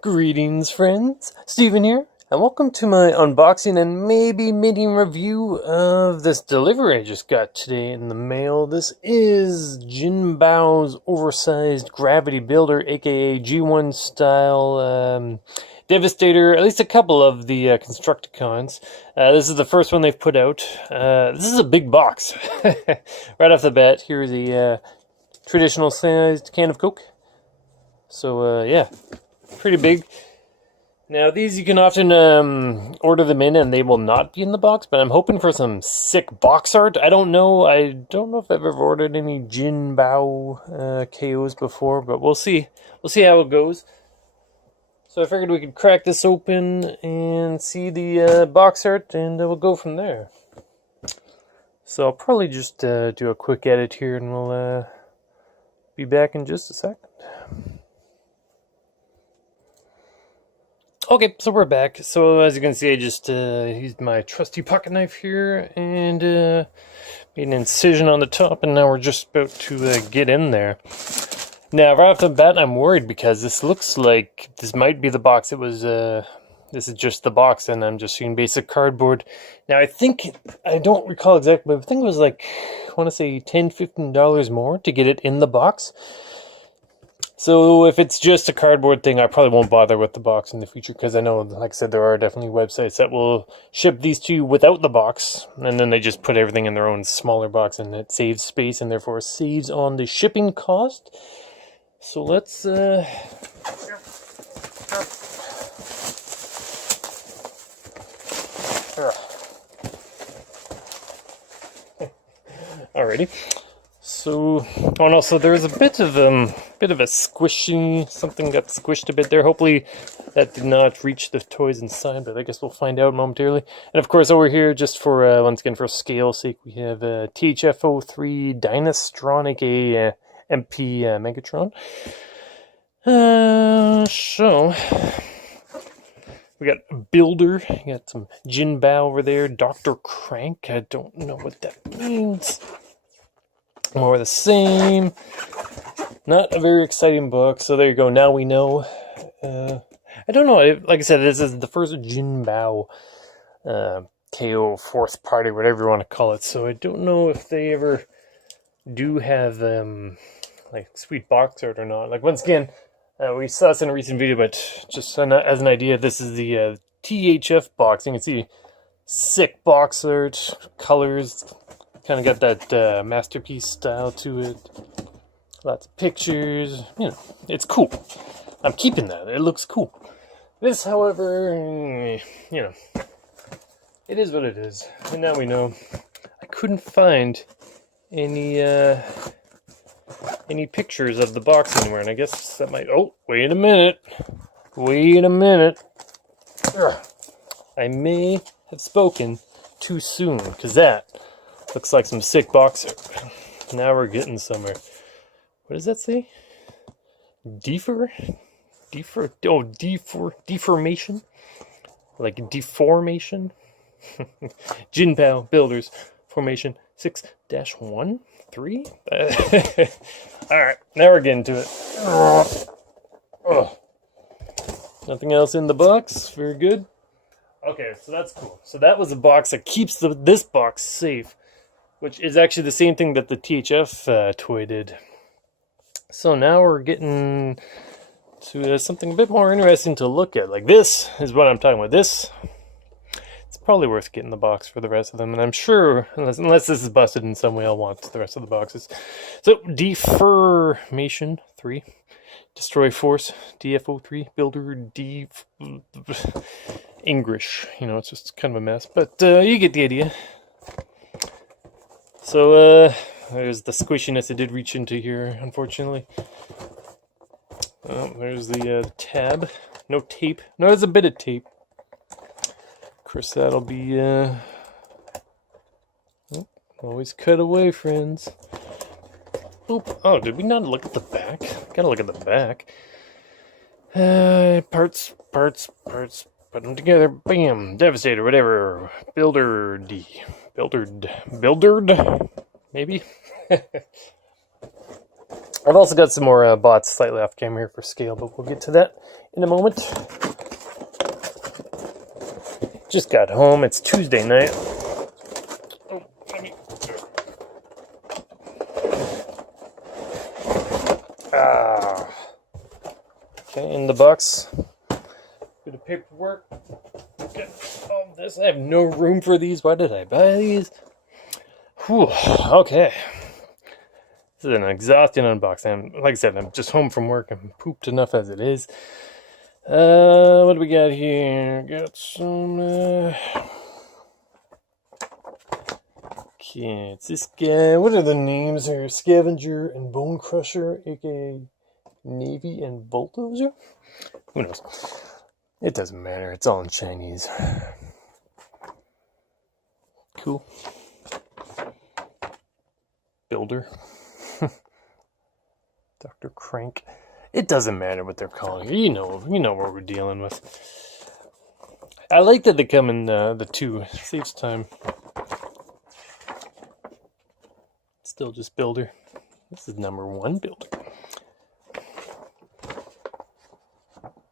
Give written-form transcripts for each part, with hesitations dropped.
Greetings, friends. Steven here, and welcome to my unboxing and maybe mini review of this delivery I just got today in the mail. This is Jinbao's Oversized Gravity Builder, aka G1 style Devastator, at least a couple of the Constructicons. This is the first one they've put out. This is a big box. Right off the bat, here's a traditional sized can of Coke. So, yeah. Pretty big. Now these you can often order them in and they will not be in the box, but I'm hoping for some sick box art. I don't know if I've ever ordered any Jinbao KOs before, but we'll see. We'll see how it goes. So I figured we could crack this open and see the box art, and we'll go from there. So I'll probably just do a quick edit here, and we'll be back in just a second. Okay, so we're back. So as you can see, I just used my trusty pocket knife here and made an incision on the top, and now we're just about to get in there. Now, right off the bat, I'm worried because this looks like this might be the box. It was, this is just the box, and I'm just seeing basic cardboard. Now, I don't recall exactly, but I think it was like, I want to say $10, $15 more to get it in the box. So if it's just a cardboard thing, I probably won't bother with the box in the future, because I know, like I said, there are definitely websites that will ship these to you without the box, and then they just put everything in their own smaller box, and it saves space and therefore saves on the shipping cost. So let's alrighty. So, oh no, so there was a bit of a squishy, something got squished a bit there. Hopefully that did not reach the toys inside, but I guess we'll find out momentarily. And of course over here, just for, once again, for scale's sake, we have THF03 Dynastronic, a MP Megatron. So, we got Builder, you got some Jinbao over there, Dr. Crank, I don't know what that means. More of the same. Not a very exciting book, so there you go. Now we know. I don't know. Like I said, this is the first Jinbao KO fourth party, whatever you want to call it. So I don't know if they ever do have like sweet box art or not. Like once again, we saw this in a recent video, but just as an idea, this is the THF box. You can see sick box art, colors. Kind of got that masterpiece style to it. Lots of pictures. You know, it's cool. I'm keeping that. It looks cool. This, however, you know, it is what it is. And now we know. I couldn't find any pictures of the box anywhere, and I guess that might. Oh, wait a minute. Wait a minute. Ugh. I may have spoken too soon, because that looks like some sick box art. Now we're getting somewhere. What does that say? Deformation? Like deformation? Jinbao Builders Formation 6-1? 3? Alright, now we're getting to it. Oh. Nothing else in the box. Very good. Okay, so that's cool. So that was a box that keeps this box safe, which is actually the same thing that the THF toy did. So now we're getting to something a bit more interesting to look at. Like this is what I'm talking about. This, it's probably worth getting the box for the rest of them. And I'm sure, unless this is busted in some way, I'll want the rest of the boxes. So Deformation 3, Destroy Force, DFO3, Builder-D, English. You know, it's just kind of a mess. But you get the idea. So, there's the squishiness it did reach into here, unfortunately. Oh, there's the tab. No tape. No, there's a bit of tape. Of course, that'll be, always cut away, friends. Oop. Oh, did we not look at the back? Gotta look at the back. Parts. Put them together. Bam. Devastator, whatever. Builder-D. Buildered, maybe? I've also got some more bots slightly off camera here for scale, but we'll get to that in a moment. Just got home. It's Tuesday night. Oh, okay, in the box. Bit of paperwork. Get all this. I have no room for these. Why did I buy these? Whew, okay. This is an exhausting unboxing. Like I said, I'm just home from work. I'm pooped enough as it is. What do we got here? Got some, okay, it's this guy. What are the names here? Scavenger and Bonecrusher, aka Navy and Bulldozer? Who knows? It doesn't matter. It's all in Chinese. Cool. Builder. Dr. Crank. It doesn't matter what they're calling it. You know what we're dealing with. I like that they come in the two. It saves time. Still just Builder. This is number 1 Builder.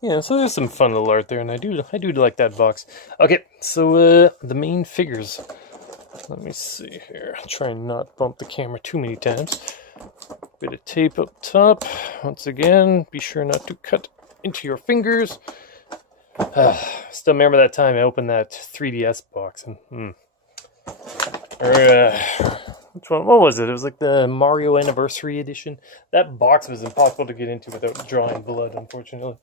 Yeah, so there's some fun little art there, and I do like that box. Okay, so the main figures. Let me see here. Try and not bump the camera too many times. Bit of tape up top. Once again, be sure not to cut into your fingers. Still remember that time I opened that 3DS box and which one? What was it? It was like the Mario Anniversary Edition. That box was impossible to get into without drawing blood, unfortunately.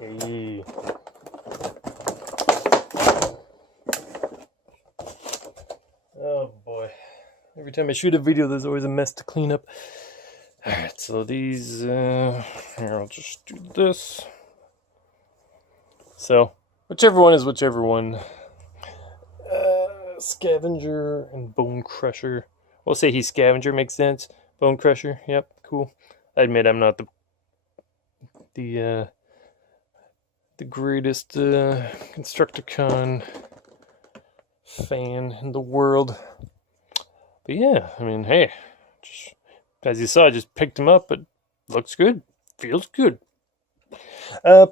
Hey. Oh boy. Every time I shoot a video, there's always a mess to clean up. Alright, so these, here, I'll just do this. So, whichever one is whichever one. Scavenger and Bonecrusher. We'll say he's Scavenger, makes sense. Bonecrusher, yep, cool. I admit I'm not the greatest Constructicon fan in the world. But yeah, I mean, hey, just, as you saw, I just picked him up, but looks good, feels good.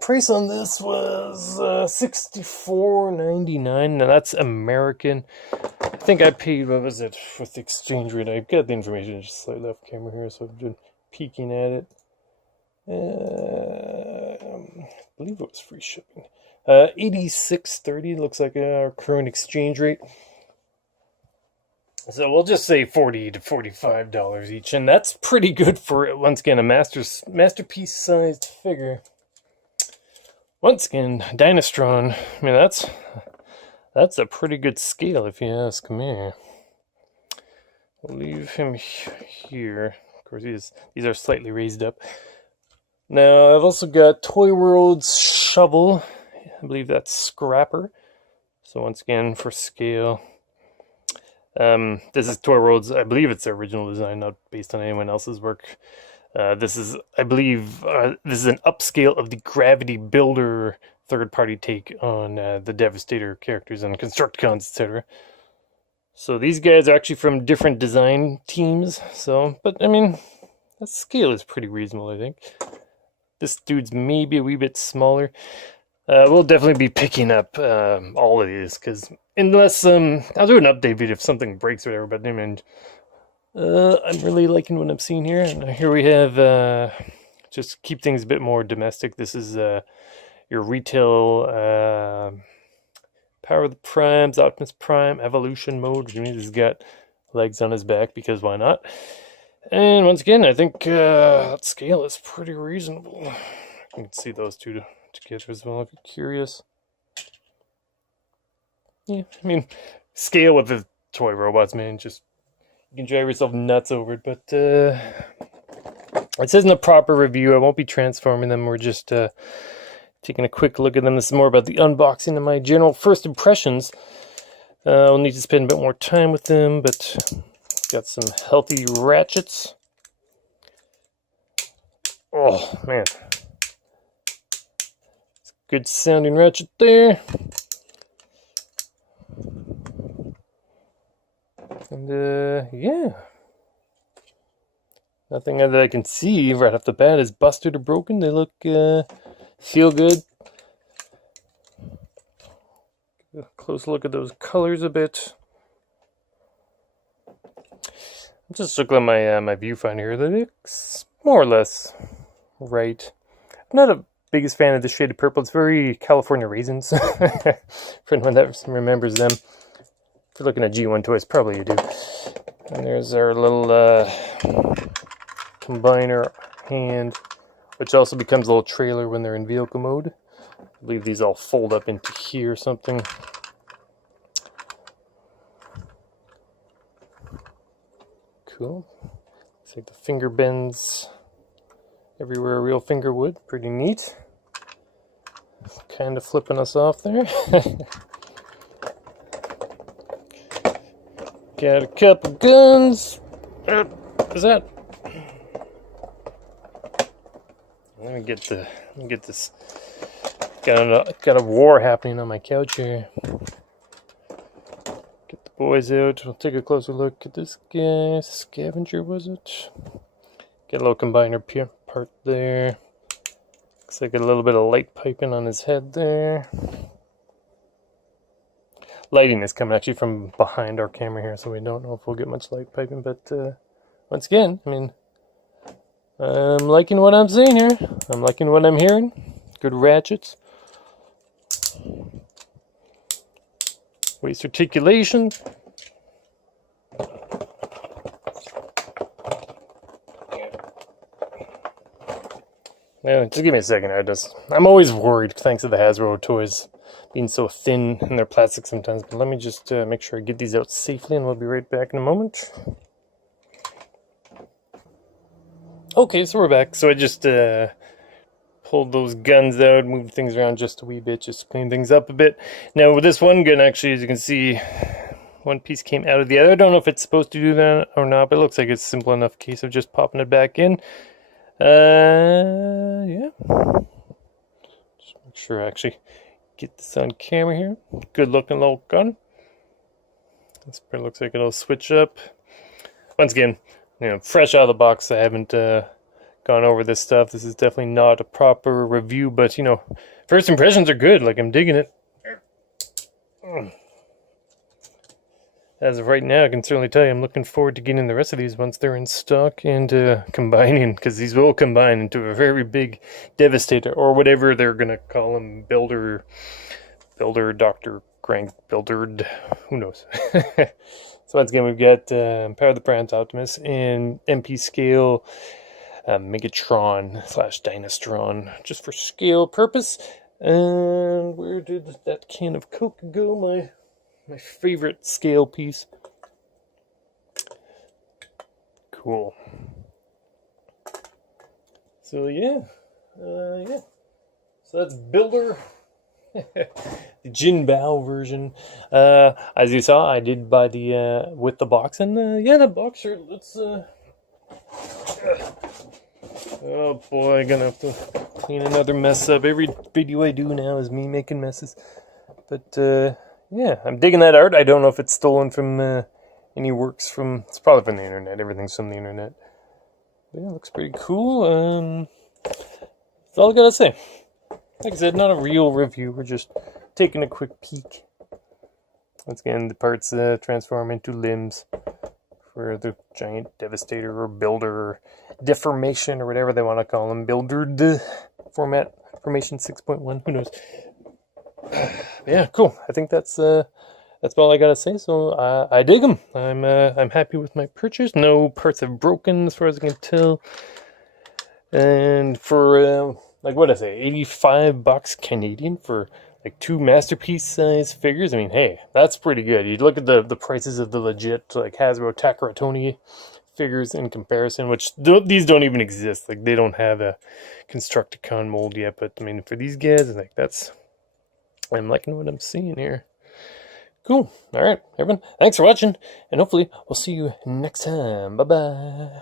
Price on this was $64.99. Now that's American. I think I paid, what was it, with the exchange rate? I've got the information just slightly off camera here, so I've been peeking at it. I believe it was free shipping. $86.30 looks like our current exchange rate. So we'll just say $40 to $45 each, and that's pretty good for, once again, a masterpiece-sized figure. Once again, Dynastron. I mean, that's a pretty good scale, if you ask me. We'll leave him here. Of course, these are slightly raised up. Now, I've also got Toy World's Shovel. I believe that's Scrapper. So once again, for scale. This is Toy World's, I believe it's their original design, not based on anyone else's work. This is, I believe, this is an upscale of the Gravity Builder third-party take on the Devastator characters and Constructicons, etc. So these guys are actually from different design teams. So, but I mean, that scale is pretty reasonable, I think. This dude's maybe a wee bit smaller. We'll definitely be picking up all of these, because unless I'll do an update video if something breaks or whatever. But I mean, I'm really liking what I'm seeing here. And here we have just keep things a bit more domestic. This is your retail Power of the Primes, Optimus Prime Evolution mode, which means he's got legs on his back, because why not? And once again, I think that scale is pretty reasonable. You can see those two together as well if you're curious. Yeah, I mean, scale with the toy robots, man, just you can drive yourself nuts over it. But this isn't a proper review. I won't be transforming them. We're just taking a quick look at them. This is more about the unboxing and my general first impressions. I'll need to spend a bit more time with them, but got some healthy ratchets. Oh man, it's a good sounding ratchet there. And yeah, Nothing that I can see right off the bat is busted or broken. They look, feel good. A close look at those colors a bit. I'm just looking at my viewfinder here. That looks more or less right. I'm not a biggest fan of the shaded purple. It's very California Raisins. For anyone that remembers them. If you're looking at G1 Toys, probably you do. And there's our little combiner hand, which also becomes a little trailer when they're in vehicle mode. I believe these all fold up into here or something. Cool. Looks like the finger bends everywhere a real finger would. Pretty neat. Kind of flipping us off there. Got a couple guns. What is that? Let me get this. Got a war happening on my couch here. Get the boys out. We'll take a closer look at this guy. Scavenger, was it? Get a little combiner part there. Looks like a little bit of light piping on his head there. Lighting is coming actually from behind our camera here, so we don't know if we'll get much light piping. But once again, I mean, I'm liking what I'm seeing here. I'm liking what I'm hearing. Good ratchets. Waist articulation. Yeah, just give me a second. I'm always worried thanks to the Hasbro toys being so thin in their plastic sometimes. But let me just make sure I get these out safely, and we'll be right back in a moment. Okay, so we're back. So I just pulled those guns out, moved things around just a wee bit, just to clean things up a bit. Now with this one gun, actually, as you can see, one piece came out of the other. I don't know if it's supposed to do that or not, but it looks like it's a simple enough case of just popping it back in. Yeah. Just make sure I actually get this on camera here. Good looking little gun. This looks like it'll switch up. Once again, you know, fresh out of the box. I haven't gone over this stuff. This is definitely not a proper review, but you know, first impressions are good. Like, I'm digging it. As of right now, I can certainly tell you I'm looking forward to getting the rest of these once they're in stock and combining, because these will combine into a very big Devastator, or whatever they're going to call them, Builder, Dr. Crank, Builder-D, who knows. So once again, we've got Power the Brand Optimus and MP-scale Megatron / Dynastron, just for scale purpose. And where did that can of Coke go? My favorite scale piece. Cool. So yeah, yeah. So that's Builder, the Jinbao version. As you saw, I did buy the with the box, and yeah, the box shirt. Let's. Oh boy, I'm gonna have to clean another mess up. Every video I do now is me making messes, but. Yeah, I'm digging that art. I don't know if it's stolen from any works from... It's probably from the internet. Everything's from the internet. But yeah, it looks pretty cool. That's all I gotta say. Like I said, not a real review. We're just taking a quick peek. Once again, the parts transform into limbs for the giant Devastator or Builder or Deformation or whatever they want to call them. Builder-D format. Formation 6.1. Who knows? Yeah, cool. I think that's all I gotta say. So I dig them. I'm happy with my purchase. No parts have broken as far as I can tell. And for like what I say, $85 Canadian for like 2 masterpiece size figures. I mean, hey, that's pretty good. You look at the prices of the legit like Hasbro Takara figures in comparison, which these don't even exist. Like, they don't have a Constructicon mold yet. But I mean, for these guys, like, I'm liking what I'm seeing here. Cool. All right, everyone. Thanks for watching, and hopefully we'll see you next time. Bye-bye.